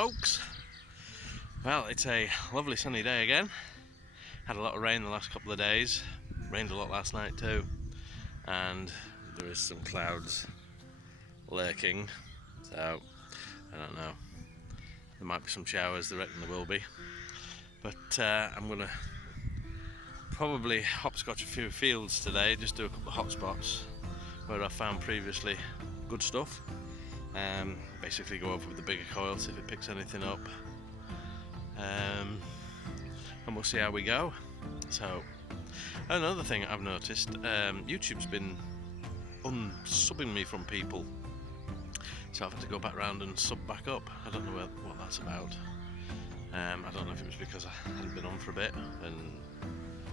folks. Well, it's a lovely sunny day again. Had a lot of rain the last couple of days. Rained a lot last night too. And there is some clouds lurking. So, I don't know. There might be some showers, I reckon there will be. But I'm going to probably hopscotch a few fields today, just do a couple of hotspots where I found previously good stuff. Basically go over with the bigger coil, see if it picks anything up, and we'll see how we go. So another thing I've noticed, YouTube's been unsubbing me from people, so I've had to go back round and sub back up. I don't know what that's about. I don't know if it was because I hadn't been on for a bit and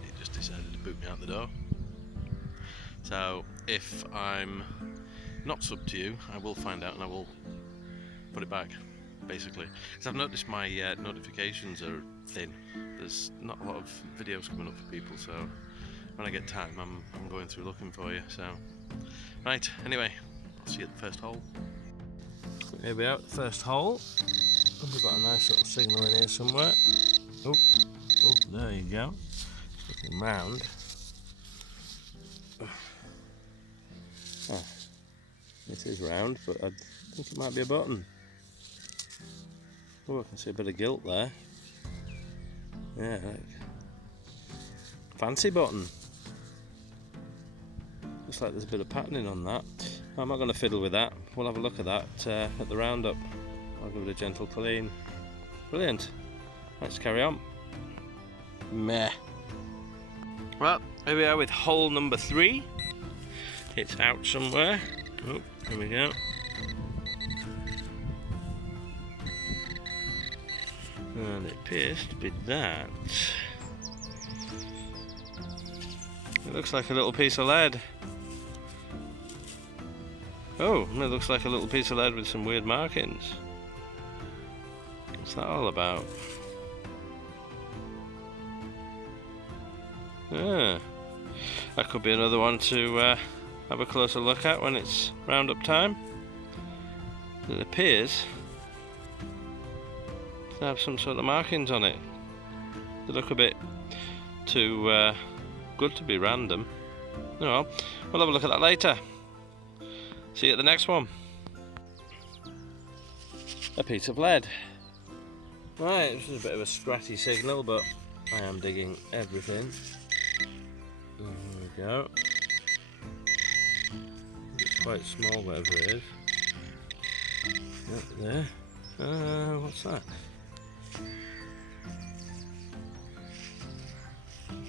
it just decided to boot me out the door. So if I'm not sub to you, I will find out and I will put it back, basically. Because I've noticed my notifications are thin. There's not a lot of videos coming up for people, so when I get time, I'm going through looking for you. So, right. Anyway, I'll see you at the first hole. Here we are at the first hole. We've got a nice little signal in here somewhere. Oh, there you go. It's looking round. Oh. It is round, but I think it might be a button. Oh, I can see a bit of gilt there. Yeah, fancy button. Looks like there's a bit of patterning on that. I'm not going to fiddle with that. We'll have a look at that at the roundup. I'll give it a gentle clean. Brilliant. Let's carry on. Meh. Well, here we are with hole number 3. It's out somewhere. Oh, here we go. And it appears to be that. It looks like a little piece of lead. Oh, it looks like a little piece of lead with some weird markings. What's that all about? Ah, that could be another one to have a closer look at when it's roundup time. It appears to have some sort of markings on it. They look a bit too good to be random. Oh well, we'll have a look at that later. See you at the next one. A piece of lead. Right, this is a bit of a scratchy signal, but I am digging everything. There we go. It's quite small, whatever it is. Up there. What's that?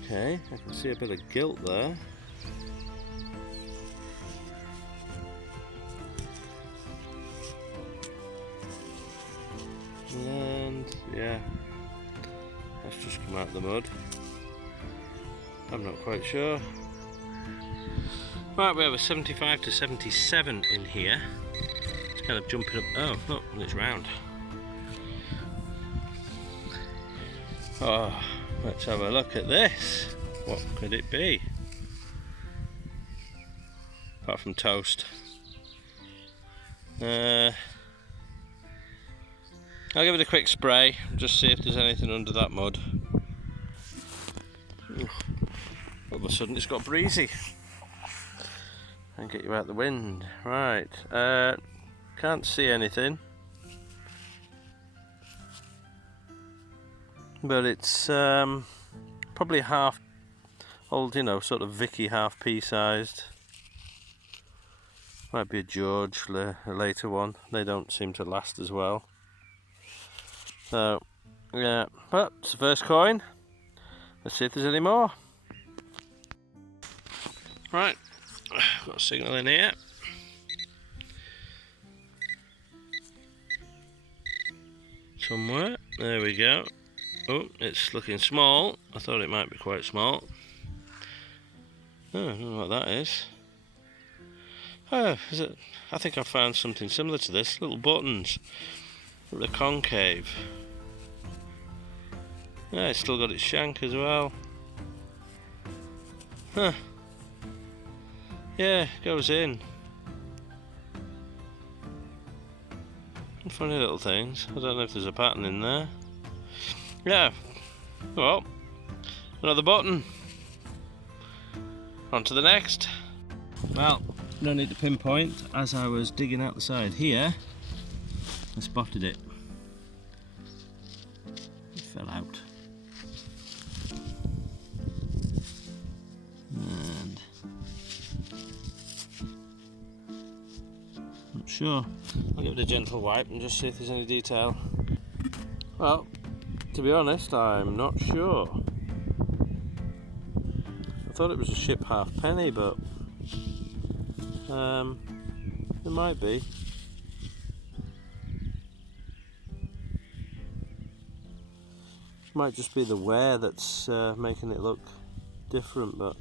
Okay, I can see a bit of gilt there. And yeah, that's just come out of the mud. I'm not quite sure. Right, we have a 75 to 77 in here. It's kind of jumping up. Oh, look, it's round. Oh, let's have a look at this. What could it be? Apart from toast. I'll give it a quick spray, just see if there's anything under that mud. All of a sudden it's got breezy. And get you out the wind. Right, can't see anything. But it's probably half old, you know, sort of Vicky half pea sized. Might be a George, a later one. They don't seem to last as well. So, yeah, but it's the first coin. Let's see if there's any more. Right, got a signal in here. Somewhere, there we go. Oh, it's looking small. I thought it might be quite small. Oh, I don't know what that is. Oh, is it? I think I found something similar to this. Little buttons. The concave. Yeah, it's still got its shank as well. Huh. Yeah, goes in. funny little things. I don't know if there's a pattern in there. Yeah, well, another button. On to the next. Well, no need to pinpoint. As I was digging out the side here, I spotted it. It fell out. And not sure. I'll give it a gentle wipe and just see if there's any detail. Well, to be honest, I'm not sure. I thought it was a ship halfpenny, but it might be. Might just be the wear that's making it look different, but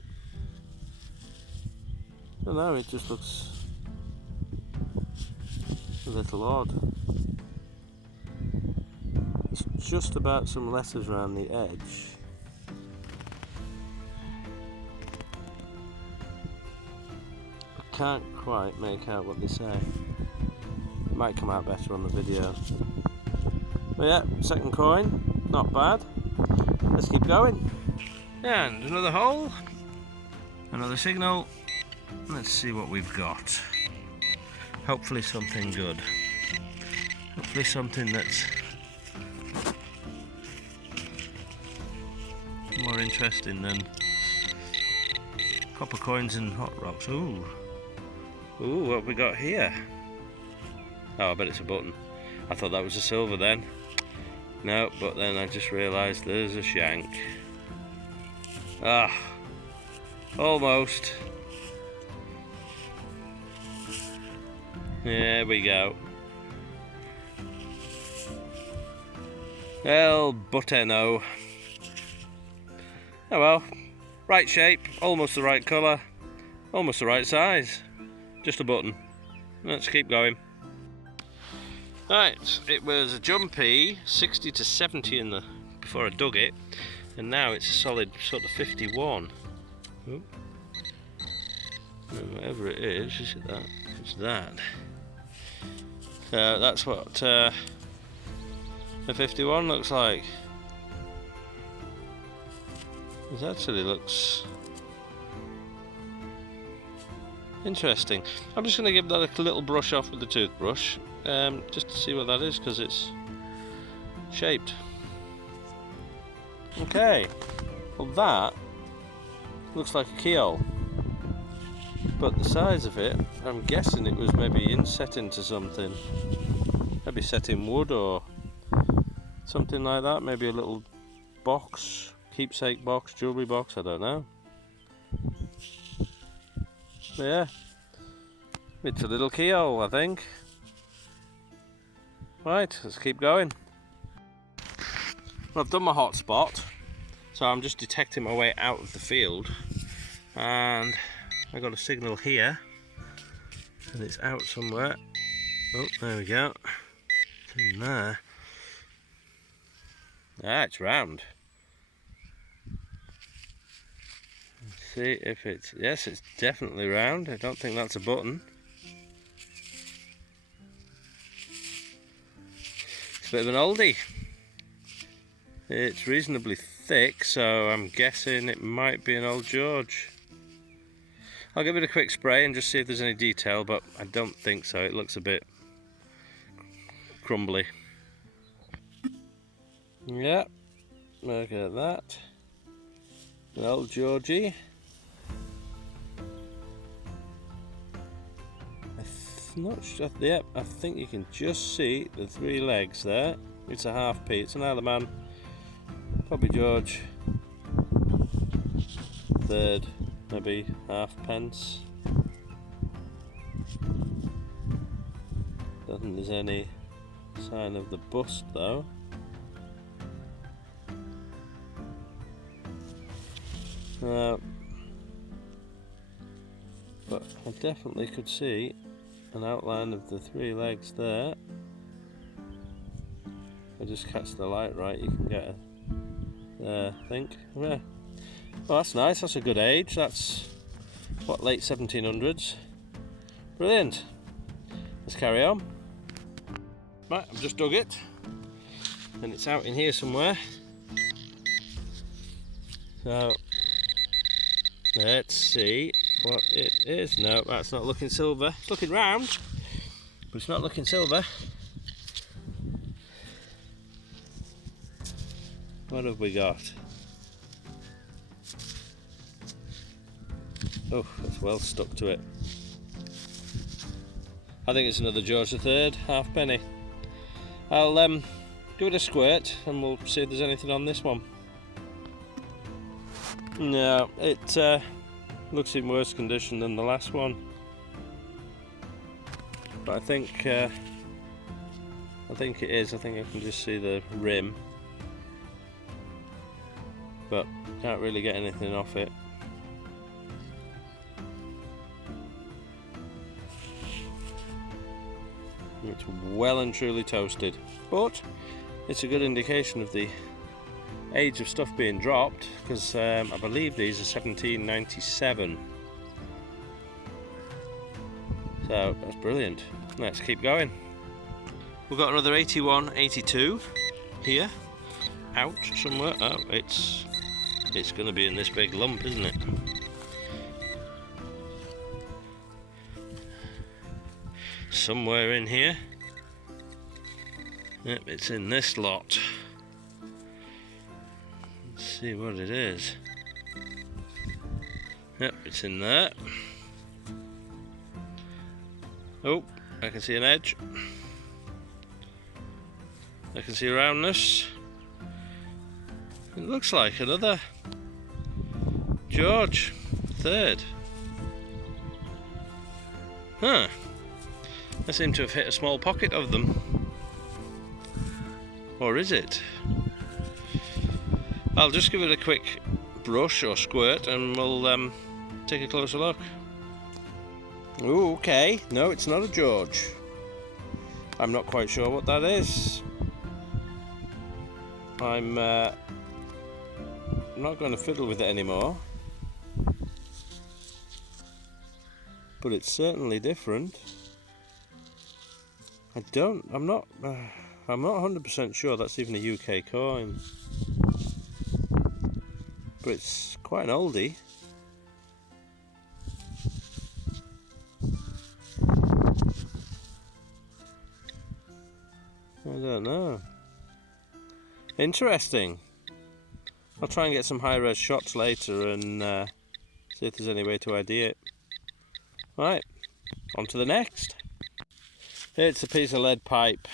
I don't know, it just looks a little odd. It's just about some letters around the edge. I can't quite make out what they say. It might come out better on the video. But yeah, second coin, not bad. Let's keep going. And another hole, another signal. Let's see what we've got. Hopefully something good. Hopefully something that's more interesting than copper coins and hot rocks. Ooh, what have we got here? Oh, I bet it's a button. I thought that was a silver then. No, but then I just realised there's a shank. Ah, almost. There we go. El Buteno. Oh well, right shape, almost the right colour, almost the right size. Just a button. Let's keep going. Right, it was a jumpy 60 to 70 in the before I dug it, and now it's a solid sort of 51. Oh. Whatever it is it that? It's that. That's what a 51 looks like. It actually looks interesting. I'm just going to give that a little brush off with the toothbrush, just to see what that is, because it's shaped. Okay, well that looks like a keyhole, but the size of it, I'm guessing it was maybe inset into something, maybe set in wood or something like that, maybe a little box, keepsake box, jewellery box, I don't know. Yeah, it's a little keyhole, I think. Right, let's keep going. Well, I've done my hotspot, so I'm just detecting my way out of the field, and I got a signal here, and it's out somewhere. Oh, there we go. It's in there. Ah, it's round. Let's see if it's... Yes, it's definitely round. I don't think that's a button. It's a bit of an oldie. It's reasonably thick, so I'm guessing it might be an old George. I'll give it a quick spray and just see if there's any detail, but I don't think so. It looks a bit crumbly. Yeah, look at that. An old Georgie. Not sure. Yep, I think you can just see the three legs there. It's a half P. It's an Isleman. Probably George. Third, maybe half pence. Don't think there's any sign of the bust though. But I definitely could see an outline of the three legs there. If I just catch the light right, you can get there, I think. Yeah. Well, that's nice. That's a good age. That's what, late 1700s. Brilliant. Let's carry on. Right, I've just dug it, and it's out in here somewhere. So let's see what it is. No, that's not looking silver. It's looking round, but it's not looking silver. What have we got? Oh, it's well stuck to it. I think it's another George III halfpenny. I'll give it a squirt and we'll see if there's anything on this one. No, it looks in worse condition than the last one. But I think it is. I think I can just see the rim, but can't really get anything off it. It's well and truly toasted, but it's a good indication of the age of stuff being dropped, because I believe these are 1797. So that's brilliant. Let's keep going. We've got another 81, 82 here, out somewhere. Oh, it's going to be in this big lump, isn't it? Somewhere in here. Yep, it's in this lot. Let's see what it is. Yep, it's in there. Oh, I can see an edge. I can see a roundness. It looks like another George III. Huh. I seem to have hit a small pocket of them. Or is it? I'll just give it a quick brush or squirt and we'll take a closer look. Ooh, okay. No, it's not a George. I'm not quite sure what that is. I'm not going to fiddle with it anymore. But it's certainly different. I'm not 100% sure that's even a UK coin, but it's quite an oldie. I don't know. Interesting. I'll try and get some high-res shots later and see if there's any way to ID it. Right, on to the next. It's a piece of lead pipe.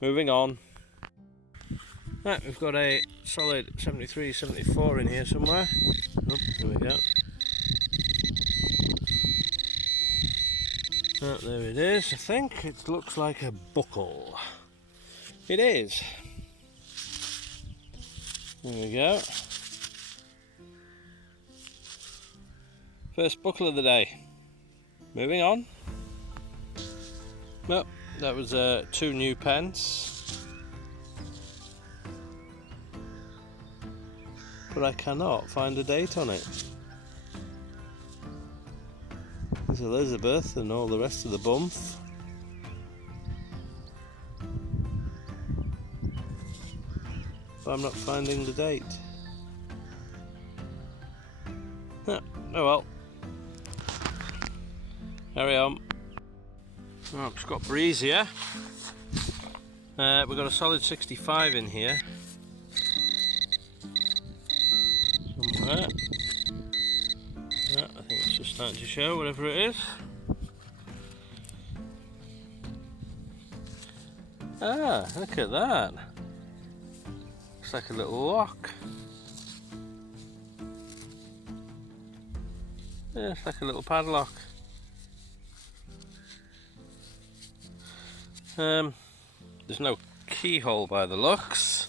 Moving on. Right, we've got a solid 73, 74 in here somewhere. Oh, there we go. Oh, there it is. I think it looks like a buckle. It is. There we go. First buckle of the day. Moving on. Well, that was 2 new pence. But I cannot find a date on it. There's Elizabeth and all the rest of the bump. But I'm not finding the date. Oh well. Carry on. Oh, it's got breeze here. We've got a solid 65 in here. Somewhere. Yeah, I think it's just starting to show, whatever it is. Ah, look at that. Looks like a little lock. Yeah, it's like a little padlock. There's no keyhole by the looks,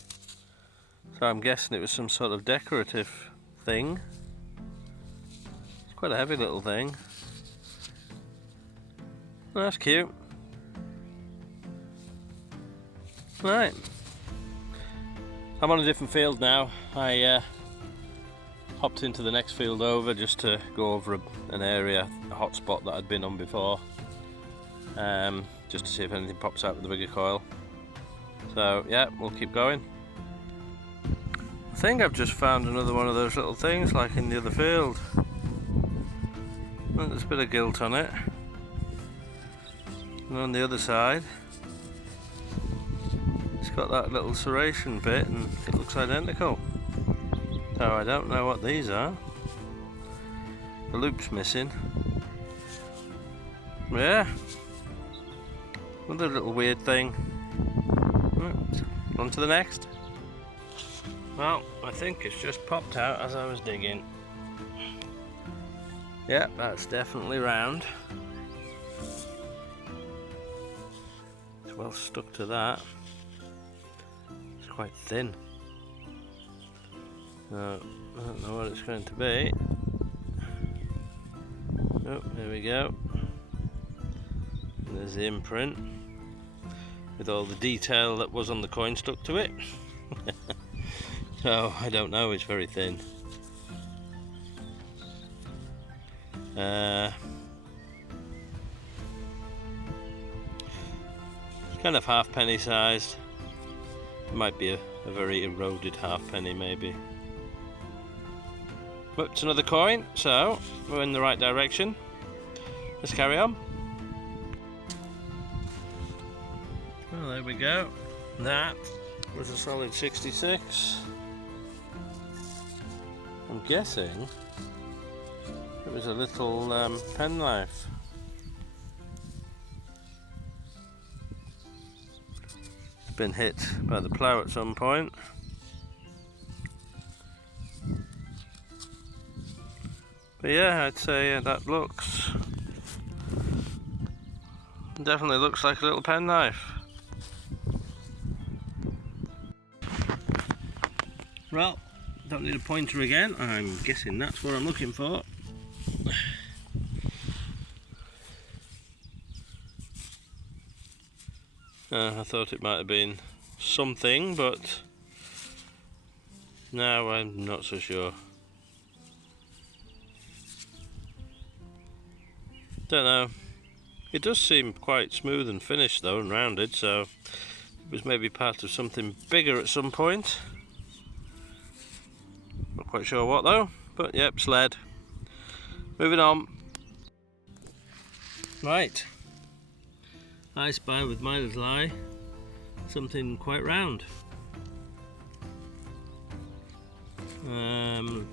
so I'm guessing it was some sort of decorative thing. It's quite a heavy little thing. Oh, that's cute. Right, I'm on a different field now. I Hopped into the next field over just to go over an area, a hotspot that I'd been on before, just to see if anything pops out with the bigger coil. So yeah, we'll keep going. I think I've just found another one of those little things like in the other field. Look, there's a bit of gilt on it. And on the other side, it's got that little serration bit and it looks identical. So I don't know what these are. The loop's missing. Yeah. Another little weird thing. Right, on to the next. Well, I think it's just popped out as I was digging. Yeah, that's definitely round. It's well stuck to that. It's quite thin. So, I don't know what it's going to be. Oh, there we go. And there's the imprint with all the detail that was on the coin stuck to it. So, I don't know, it's very thin. It's kind of halfpenny sized. It might be a very eroded halfpenny maybe. But it's another coin, so we're in the right direction. Let's carry on. Well, there we go. That was a solid 66. I'm guessing it was a little penknife. It's been hit by the plough at some point. But yeah, I'd say that definitely looks like a little penknife. Well, don't need a pointer again. I'm guessing that's what I'm looking for. I thought it might have been something, but now I'm not so sure. Don't know. It does seem quite smooth and finished though, and rounded, so it was maybe part of something bigger at some point. Not quite sure what though, but yep, sled. Moving on. Right. I spy with my little eye something quite round.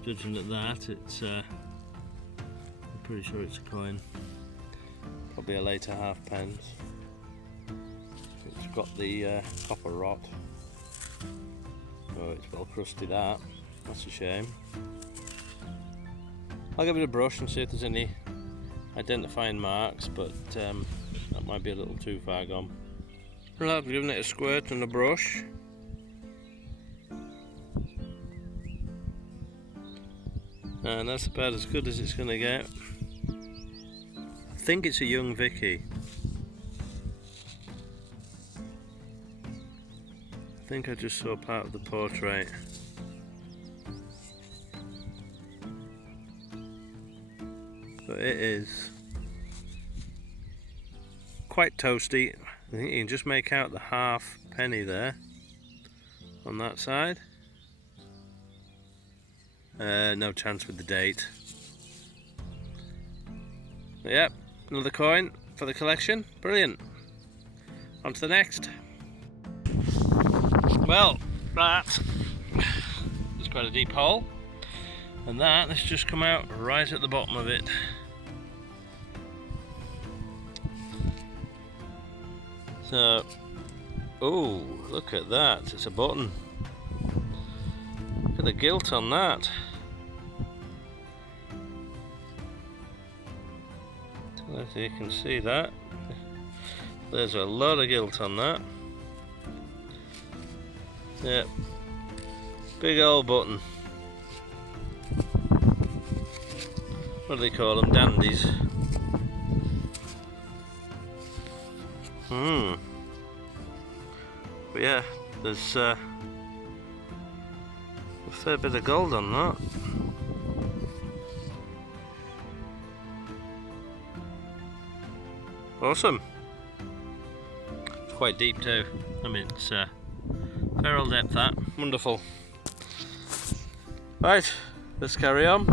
Judging at that, it's I'm pretty sure it's a coin. Probably a later halfpence. It's got the copper rot. Oh, it's well crusted out. That's a shame. I'll give it a brush and see if there's any identifying marks, but that might be a little too far gone. Well, I've given it a squirt and a brush. And that's about as good as it's going to get. I think it's a young Vicky. I think I just saw part of the portrait. But it is quite toasty. I think you can just make out the half penny there on that side. No chance with the date. But yep, another coin for the collection. Brilliant. On to the next. Well, that is quite a deep hole, and that has just come out right at the bottom of it. So, oh, look at that, it's a button. Look at the gilt on that. I don't know if you can see that. There's a lot of gilt on that. Yep, big old button. What do they call them? Dandies. But yeah, there's a fair bit of gold on that. Awesome. It's quite deep too. I mean, it's fair old depth that. Wonderful. Right, let's carry on.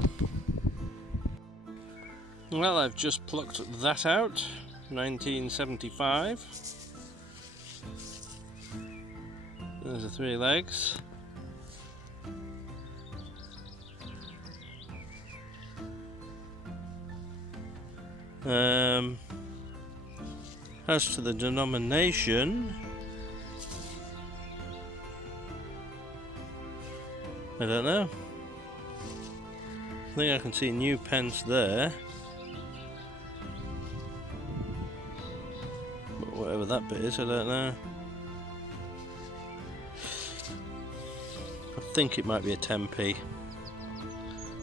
Well, I've just plucked that out. 1975. There's the 3 legs. As to the denomination, I don't know. I think I can see new pence there. But whatever that bit is, I don't know. I think it might be a 10p.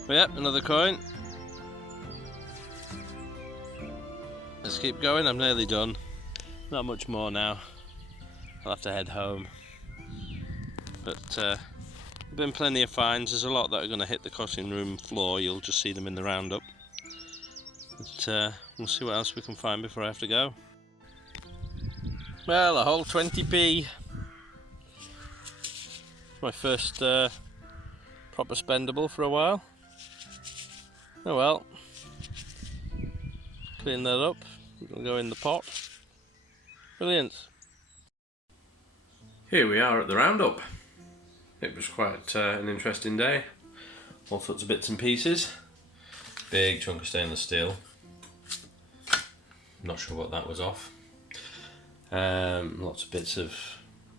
But yep, another coin. Let's keep going, I'm nearly done. Not much more now. I'll have to head home. But there've been plenty of finds. There's a lot that are going to hit the cutting room floor. You'll just see them in the roundup. But we'll see what else we can find before I have to go. Well, a whole 20p. My first proper spendable for a while. Oh well. Clean that up. It'll go in the pot. Brilliant. Here we are at the roundup. It was quite an interesting day. All sorts of bits and pieces. Big chunk of stainless steel. Not sure what that was off. Lots of bits of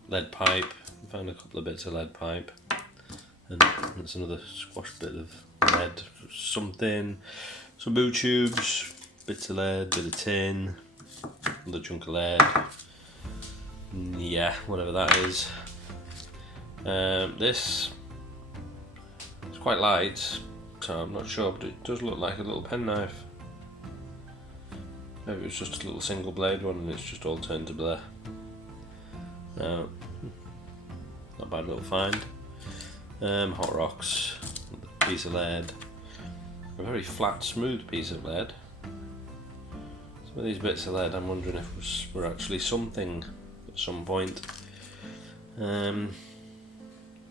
lead pipe. Found a couple of bits of lead pipe. And that's another squashed bit of lead. Something. Some boot tubes. Bits of lead, bit of tin. Another chunk of lead. Yeah, whatever that is. This is quite light, so I'm not sure, but it does look like a little penknife. Maybe it was just a little single blade one and it's just all turned to blur. Not bad little find. Hot rocks, a piece of lead. A very flat, smooth piece of lead. Some of these bits of lead I'm wondering if were actually something at some point.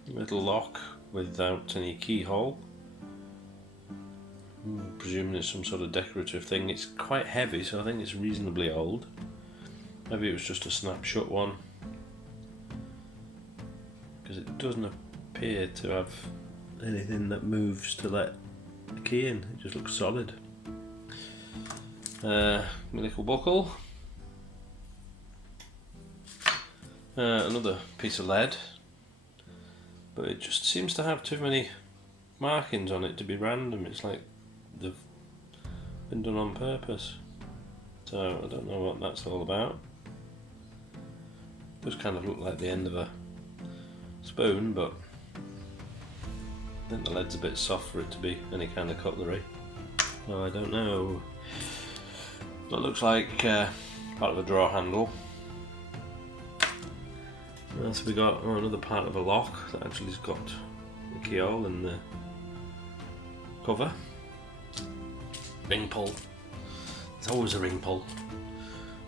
Little lock without any keyhole. I'm presuming it's some sort of decorative thing. It's quite heavy, so I think it's reasonably old. Maybe it was just a snapshot one, because it doesn't appear to have anything that moves to let the key in. It just looks solid. Nickel buckle. Another piece of lead, but it just seems to have too many markings on it to be random. It's like they've been done on purpose, so I don't know what that's all about. It does kind of look like the end of a spoon, but I think the lead's a bit soft for it to be any kind of cutlery, so I don't know. That looks like part of a drawer handle. So we got another part of a lock that actually has got the keyhole and the cover. Ring pull. There's always a ring pull.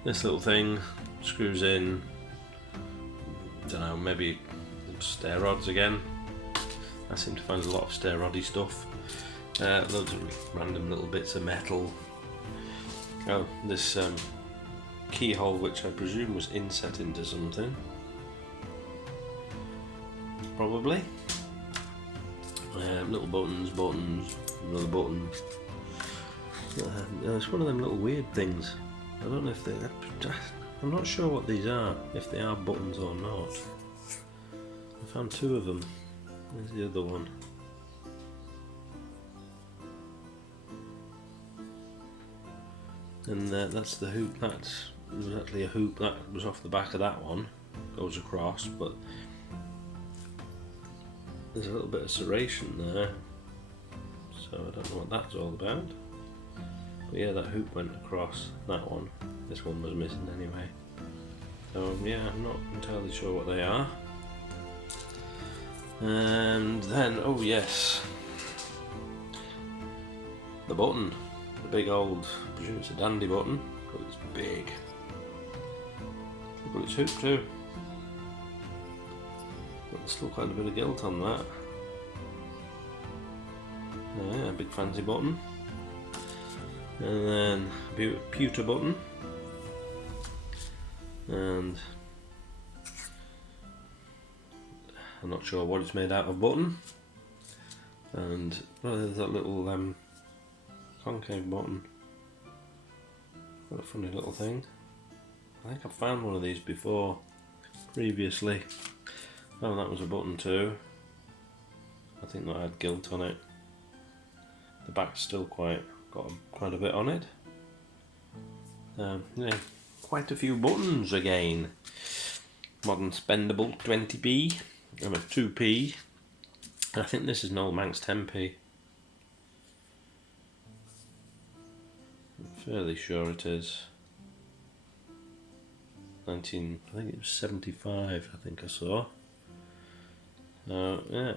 This little thing screws in. Don't know, maybe stair rods again. I seem to find a lot of stair roddy stuff. Loads of random little bits of metal. Oh, this keyhole, which I presume was inset into something. Probably. Little buttons, another button. It's one of them little weird things. I don't know if they... I'm not sure what these are, if they are buttons or not. I found 2 of them. There's the other one. And that's the hoop. There was actually a hoop that was off the back of that one. Goes across, but there's a little bit of serration there, so I don't know what that's all about. But yeah, that hoop went across that one. This one was missing anyway. So yeah, I'm not entirely sure what they are. And then, oh yes, the button. The big old, I presume it's a dandy button, but it's big. Look at its hoop too. But there's still quite a bit of gilt on that. Yeah, a big fancy button. And then a pewter button. And I'm not sure what it's made out of button. And well, there's that little concave button. What a funny little thing. I think I've found one of these before, previously. Oh, that was a button too. I think that had gilt on it. The back's still got quite a bit on it. Yeah, quite a few buttons again. Modern spendable 20p and a 2p. I think this is an old Manx 10p. I'm fairly sure it is. I think it was 75, I think I saw. Yeah.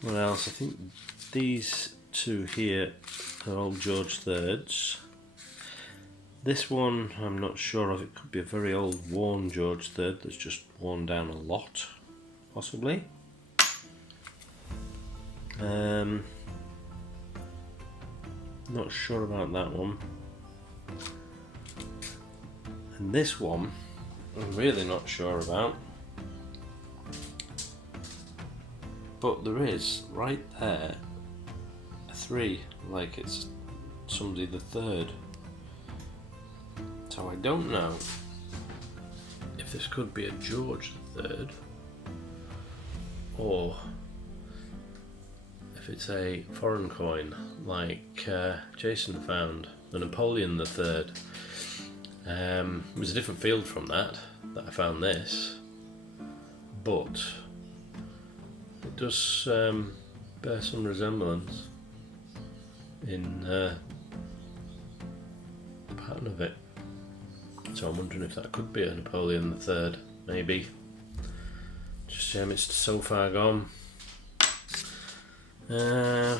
What else? I think these two here are old George III's. This one I'm not sure of. It could be a very old worn George III that's just worn down a lot, possibly. Not sure about that one. And this one I'm really not sure about. But there is, right there, a 3, like it's somebody the third. So I don't know if this could be a George III or if it's a foreign coin like Jason found, the Napoleon III. It was a different field from that I found this, but it does bear some resemblance in the pattern of it. So I'm wondering if that could be a Napoleon III, maybe. Just shame it's so far gone. Yeah,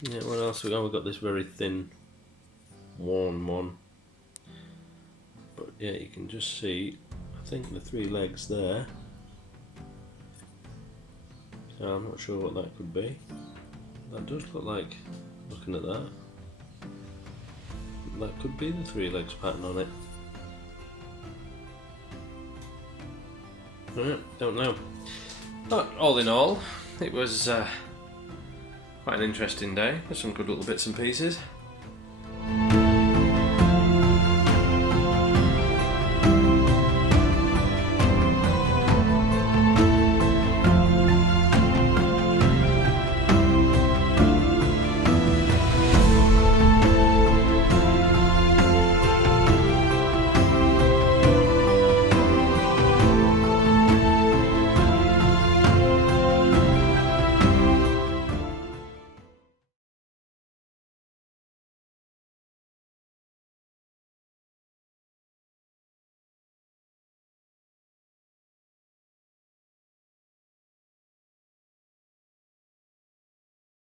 what else we got? We've got this very thin, worn one. But yeah, you can just see, I think the 3 legs there. So I'm not sure what that could be. That does look like, looking at that, that could be the 3 legs pattern on it. Don't know. But all in all, it was quite an interesting day. There's some good little bits and pieces.